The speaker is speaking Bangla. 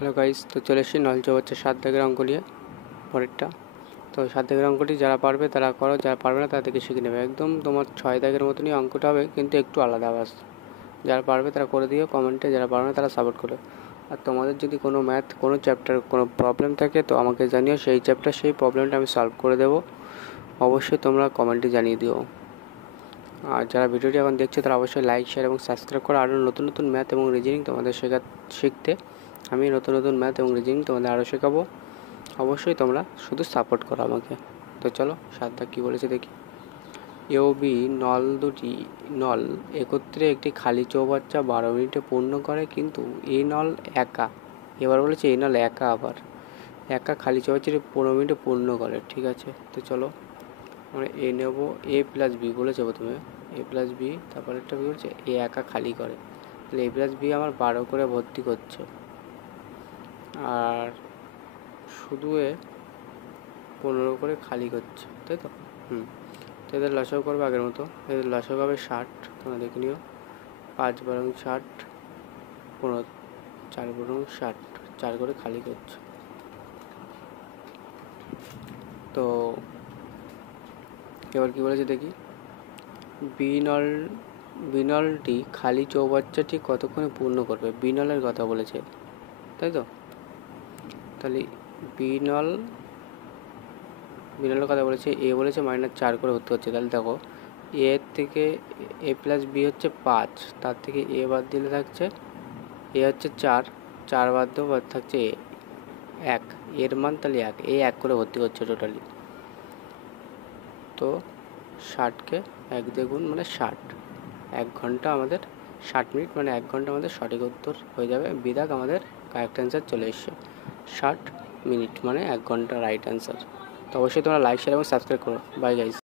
হ্যালো গাইস, তো চলে এসেছি নল চৌবাচ্চার 7 দাগের অঙ্ক নিয়ে পরেরটা। তো 7 দাগের অঙ্কটি যারা পারবে তারা করো, যারা পারবে না তাদেরকে শিখে নেবে। একদম তোমার 6 দাগের মতনই অঙ্কটা হবে, কিন্তু একটু আলাদা বাস। যারা পারবে তারা করে দিও কমেন্টে, যারা পারবে না তারা সাপোর্ট করো। আর তোমাদের যদি কোনো ম্যাথ কোনো চ্যাপ্টার কোনো প্রবলেম থাকে তো আমাকে জানিও, সেই চ্যাপ্টার সেই প্রবলেমটা আমি সলভ করে দেবো। অবশ্যই তোমরা কমেন্টে জানিয়ে দিও। আর যারা ভিডিওটি এখন দেখছে তারা অবশ্যই লাইক, শেয়ার এবং সাবস্ক্রাইব করো। আরও নতুন নতুন ম্যাথ এবং রিজনিং তোমাদের শিখতে আমি নতুন নতুন ম্যাথ এবং রিজনিং তোমাদের আরও শেখাবো। অবশ্যই তোমরা শুধু সাপোর্ট করো আমাকে। তো চলো 7 দাগ কী বলেছে দেখি। এ ও বি নল দুটি নল একত্রে একটি খালি চৌবাচ্চা 12 মিনিটে পূর্ণ করে, কিন্তু এই নল একা, এবার বলেছে এই নল একা আবার একা খালি চৌবাচ্চাটি 15 মিনিটে পূর্ণ করে। ঠিক আছে, তো চলো আমরা এ নেব। এ প্লাস বি বলেছে প্রথমে, এ প্লাস বি, তারপর একটা বি বলছে এ একা খালি করে, তাহলে এ প্লাস বি আমার 12 করে ভর্তি করছে, আর শুধু এ 15 করে খালি করছে, তাই তো? তো এদের লসাগু করবে আগের মতো। এদের লসাগু হবে 60, তোমরা দেখে নিও। 5 বারং 60, 15, 4 বারং 60, 4 করে খালি করছে। তো এবার কী বলেছে দেখি। বিনলটি খালি চৌবাচ্চাটি কতক্ষণে পূর্ণ করবে, বিনলের কথা বলেছে, তাই তো? তাহলে বিনলের কথা বলেছে, এ বলেছে -4 করে ভর্তি হচ্ছে। তাহলে দেখো এ থেকে এ প্লাস বি হচ্ছে 5, তার থেকে এ বাদ দিলে থাকছে এ হচ্ছে 4 বাদ দেবো, বাদ থাকছে এ 1, এর মান তাহলে 1, এ 1 করে ভর্তি করছে টোটালি। তো 60কে 1 দিয়ে গুণ মানে 60, 1 ঘন্টা আমাদের 60 মিনিট মানে 1 ঘন্টা আমাদের সঠিক উত্তর হয়ে যাবে। বিদাগ আমাদের কারেক্ট অ্যান্সার চলে এসছে। 60 মিনিট মানে 1 ঘন্টা রাইট অ্যান্সার। তো অবশ্যই তোমরা লাইক, শেয়ার এবং সাবস্ক্রাইব করো। Bye guys.